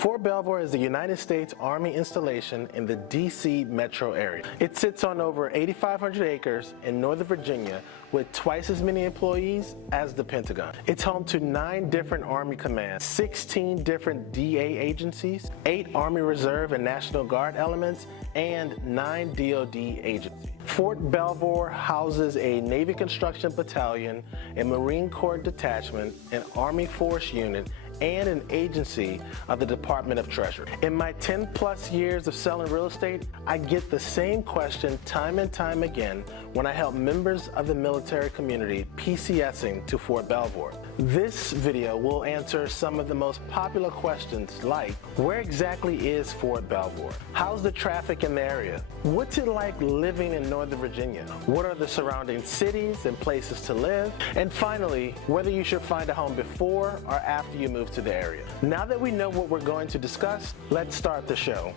Fort Belvoir is the United States Army installation in the D.C. metro area. It sits on over 8,500 acres in Northern Virginia with twice as many employees as the Pentagon. It's home to 9 different Army commands, 16 different DA agencies, 8 Army Reserve and National Guard elements, and 9 DoD agencies. Fort Belvoir houses a Navy Construction Battalion, a Marine Corps detachment, an Army Force unit, and an agency of the Department of Treasury. In my 10+ years of selling real estate, I get the same question time and time again when I help members of the military community PCSing to Fort Belvoir. This video will answer some of the most popular questions like, where exactly is Fort Belvoir? How's the traffic in the area? What's it like living in Northern Virginia? What are the surrounding cities and places to live? And finally, whether you should find a home before or after you move to the area. Now that we know what we're going to discuss, let's start the show.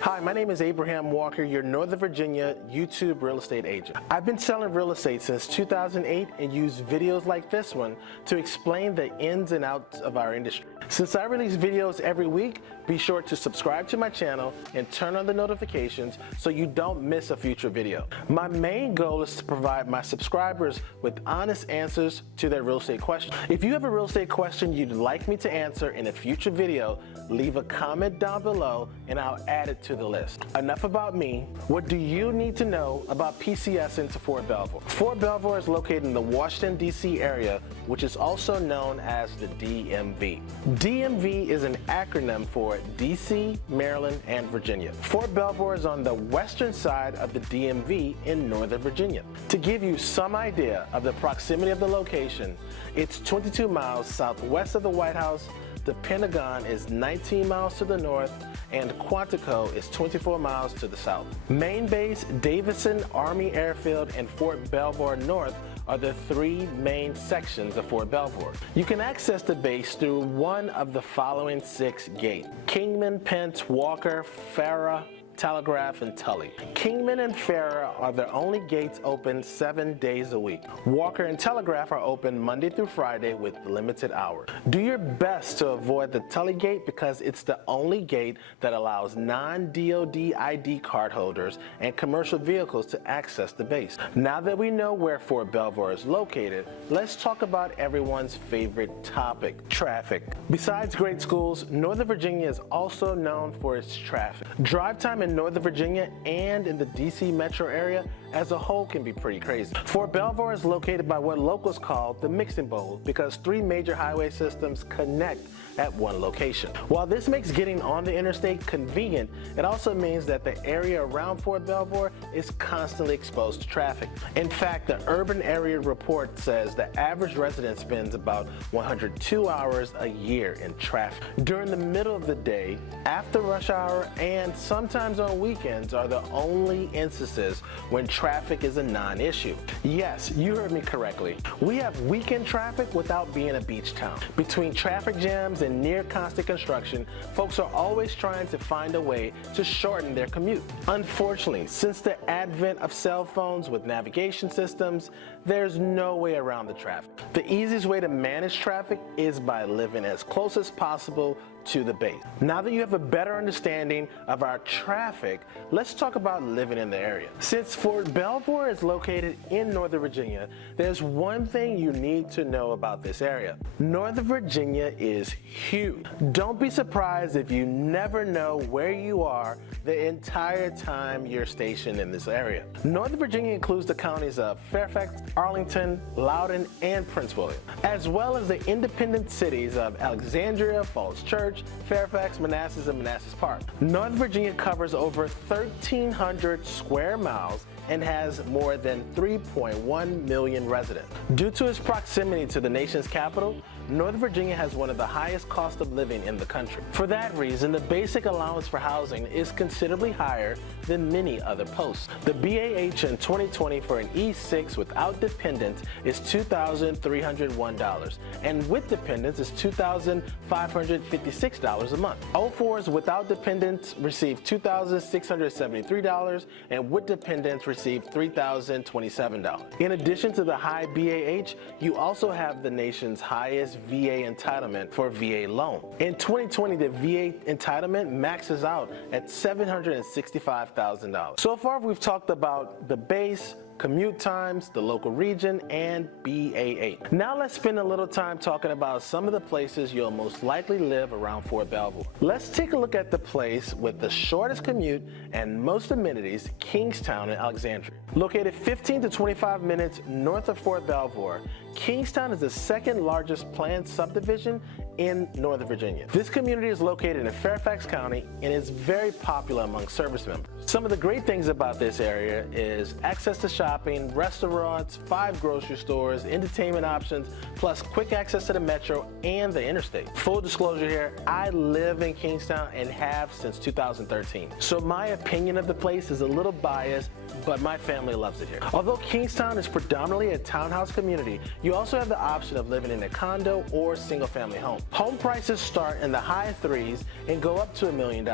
Hi, my name is Abraham Walker, your Northern Virginia YouTube real estate agent. I've been selling real estate since 2008 and use videos like this one to explain the ins and outs of our industry. Since I release videos every week, be sure to subscribe to my channel and turn on the notifications so you don't miss a future video. My main goal is to provide my subscribers with honest answers to their real estate questions. If you have a real estate question you'd like me to answer in a future video, leave a comment down below and I'll add it to the list. Enough about me. What do you need to know about PCS into Fort Belvoir? Fort Belvoir is located in the Washington, D.C. area, which is also known as the DMV. DMV is an acronym for D.C., Maryland, and Virginia. Fort Belvoir is on the western side of the DMV in Northern Virginia. To give you some idea of the proximity of the location, it's 22 miles southwest of the White House, the Pentagon is 19 miles to the north, and Quantico is 24 miles to the south. Main base, Davison Army Airfield, and Fort Belvoir North are the 3 main sections of Fort Belvoir. You can access the base through one of the following 6 gates: Kingman, Pence, Walker, Farrah, Telegraph, and Tully. Kingman and Farrah are the only gates open 7 days a week. Walker and Telegraph are open Monday through Friday with limited hours. Do your best to avoid the Tully gate because it's the only gate that allows non-DoD ID card holders and commercial vehicles to access the base. Now that we know where Fort Belvoir is located, let's talk about everyone's favorite topic, traffic. Besides great schools, Northern Virginia is also known for its traffic. Drive time in Northern Virginia and in the DC metro area as a whole can be pretty crazy. Fort Belvoir is located by what locals call the mixing bowl because 3 major highway systems connect at one location. While this makes getting on the interstate convenient, it also means that the area around Fort Belvoir is constantly exposed to traffic. In fact, the Urban Area Report says the average resident spends about 102 hours a year in traffic. During the middle of the day, after rush hour, and sometimes on weekends are the only instances when traffic is a non-issue. Yes, you heard me correctly. We have weekend traffic without being a beach town. Between traffic jams and near constant construction, folks are always trying to find a way to shorten their commute. Unfortunately, since the advent of cell phones with navigation systems, there's no way around the traffic. The easiest way to manage traffic is by living as close as possible to the base. Now that you have a better understanding of our traffic, let's talk about living in the area. Since Fort Belvoir is located in Northern Virginia, there's one thing you need to know about this area. Northern Virginia is huge. Don't be surprised if you never know where you are the entire time you're stationed in this area. Northern Virginia includes the counties of Fairfax, Arlington, Loudoun, and Prince William, as well as the independent cities of Alexandria, Falls Church, Fairfax, Manassas, and Manassas Park. Northern Virginia covers over 1,300 square miles and has more than 3.1 million residents. Due to its proximity to the nation's capital, Northern Virginia has one of the highest cost of living in the country. For that reason, the basic allowance for housing is considerably higher than many other posts. The BAH in 2020 for an E6 without dependents is $2,301, and with dependents is $2,556 a month. O4s without dependents receive $2,673, and with dependents receive receive $3,027. In addition to the high BAH, you also have the nation's highest VA entitlement for VA loan. In 2020, the VA entitlement maxes out at $765,000. So far, we've talked about the base, commute times, the local region, and BAH. Now let's spend a little time talking about some of the places you'll most likely live around Fort Belvoir. Let's take a look at the place with the shortest commute and most amenities, Kingstowne in Alexandria. Located 15 to 25 minutes north of Fort Belvoir, Kingstowne is the second largest planned subdivision in Northern Virginia. This community is located in Fairfax County and is very popular among service members. Some of the great things about this area is access to shopping, restaurants, 5 grocery stores, entertainment options, plus quick access to the metro and the interstate. Full disclosure here, I live in Kingstowne and have since 2013. So my opinion of the place is a little biased, but my family loves it here. Although Kingstowne is predominantly a townhouse community, you also have the option of living in a condo or single-family home. Home prices start in the high 3s and go up to $1 million.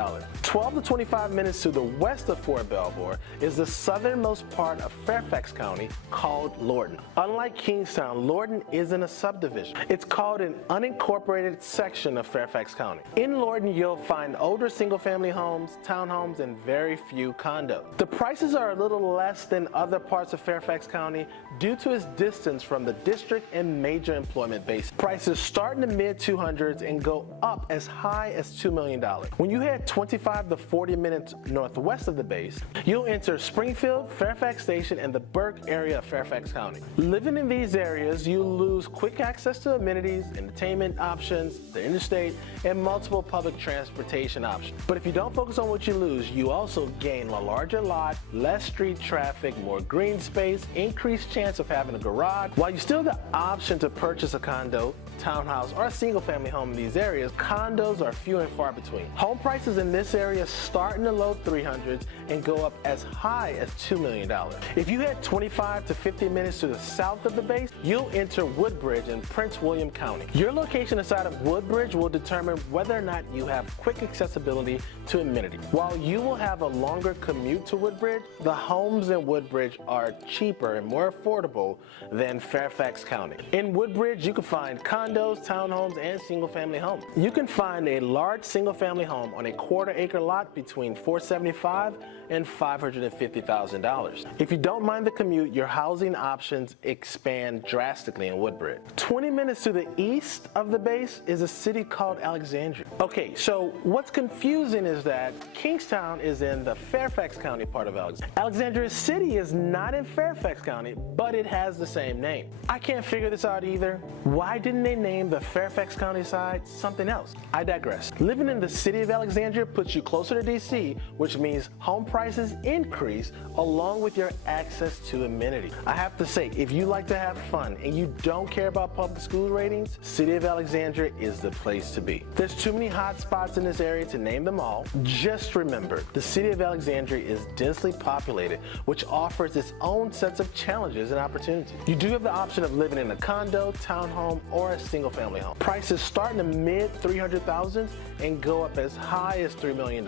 12 to 25 minutes to the west of Fort Belvoir is the southernmost part of Fairfax County called Lorton. Unlike Kingstowne, Lorton isn't a subdivision. It's called an unincorporated section of Fairfax County. In Lorton, you'll find older single-family homes, townhomes, and very few condos. The prices are a little less than other parts of Fairfax County due to its distance from the district and major employment base. Prices start in the mid-200s and go up as high as $2 million. When you head 25 to 40 minutes northwest of the base, you'll enter Springfield, Fairfax Station, and the Burke area of Fairfax County. Living in these areas, you lose quick access to amenities, entertainment options, the interstate, and multiple public transportation options. But if you don't focus on what you lose, you also gain a larger lot, less street traffic, more green space, increased chance of having a garage. While you still have the option to purchase a condo, townhouse, or a single-family home in these areas, condos are few and far between. Home prices in this area start in the low 300s and go up as high as $2 million. If you head 25 to 50 minutes to the south of the base, you'll enter Woodbridge in Prince William County. Your location inside of Woodbridge will determine whether or not you have quick accessibility to amenities. While you will have a longer commute to Woodbridge, the homes in Woodbridge are cheaper and more affordable than Fairfax County. In Woodbridge, you can find condos, townhomes, and single-family homes. You can find a large single-family home on a quarter-acre lot between $475,000 and $550,000. If you don't mind the commute, your housing options expand drastically in Woodbridge. 20 minutes to the east of the base is a city called Alexandria. Okay, so what's confusing is that Kingstowne is in the Fairfax County part of Alexandria. Alexandria City is not in Fairfax County, but it has the same name. I can't figure this out either. Why didn't they name the Fairfax County side something else? I digress. Living in the city of Alexandria puts you closer to DC, which means home prices increase along with your access to amenities. I have to say, if you like to have fun and you don't care about public school ratings, City of Alexandria is the place to be. There's too many hot spots in this area to name them all. Just remember, the City of Alexandria is densely populated, which offers its own sets of challenges and opportunities. You do have the option of living in a condo, townhome, or a single-family home. Prices start in the mid-300,000s and go up as high as $3 million.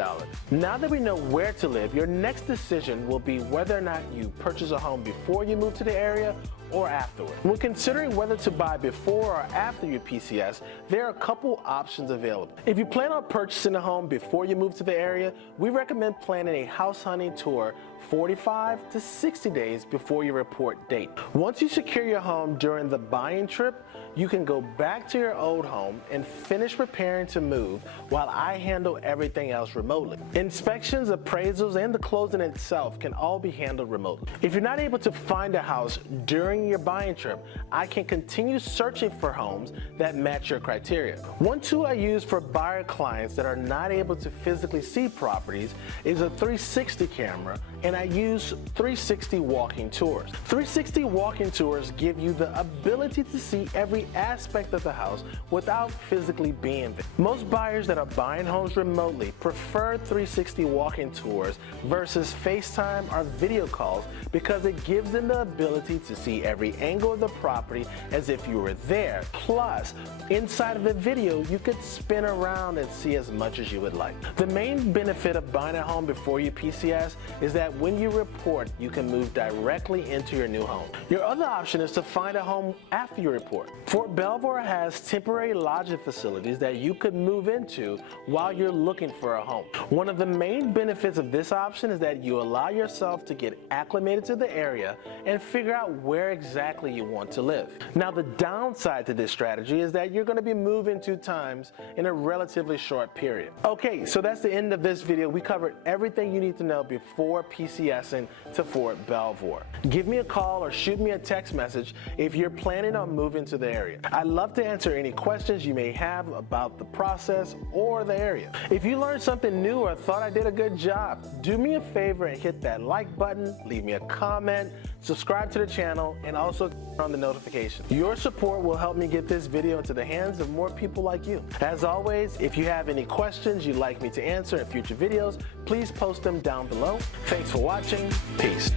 Now that we know where to live, your next decision will be whether or not you purchase a home before you move to the area or afterward. When considering whether to buy before or after your PCS, there are a couple options available. If you plan on purchasing a home before you move to the area, we recommend planning a house hunting tour 45 to 60 days before your report date. Once you secure your home during the buying trip, you can go back to your old home and finish preparing to move while I handle everything else remotely. Inspections, appraisals, and the closing itself can all be handled remotely. If you're not able to find a house during your buying trip, I can continue searching for homes that match your criteria. One tool I use for buyer clients that are not able to physically see properties is a 360 camera, and I use 360 walking tours. 360 walking tours give you the ability to see every aspect of the house without physically being there. Most buyers that are buying homes remotely prefer 360 walking tours versus FaceTime or video calls because it gives them the ability to see every angle of the property as if you were there. Plus, inside of the video, you could spin around and see as much as you would like. The main benefit of buying a home before you PCS is that that when you report, you can move directly into your new home. Your other option is to find a home after you report. Fort Belvoir has temporary lodging facilities that you could move into while you're looking for a home. One of the main benefits of this option is that you allow yourself to get acclimated to the area and figure out where exactly you want to live. Now, the downside to this strategy is that you're going to be moving 2 times in a relatively short period. Okay, so that's the end of this video. We covered everything you need to know before PCSing to Fort Belvoir. Give me a call or shoot me a text message if you're planning on moving to the area. I'd love to answer any questions you may have about the process or the area. If you learned something new or thought I did a good job, do me a favor and hit that like button, leave me a comment, subscribe to the channel, and also on the notification. Your support will help me get this video into the hands of more people like you. As always, if you have any questions you'd like me to answer in future videos, please post them down below. Thanks for watching. Peace.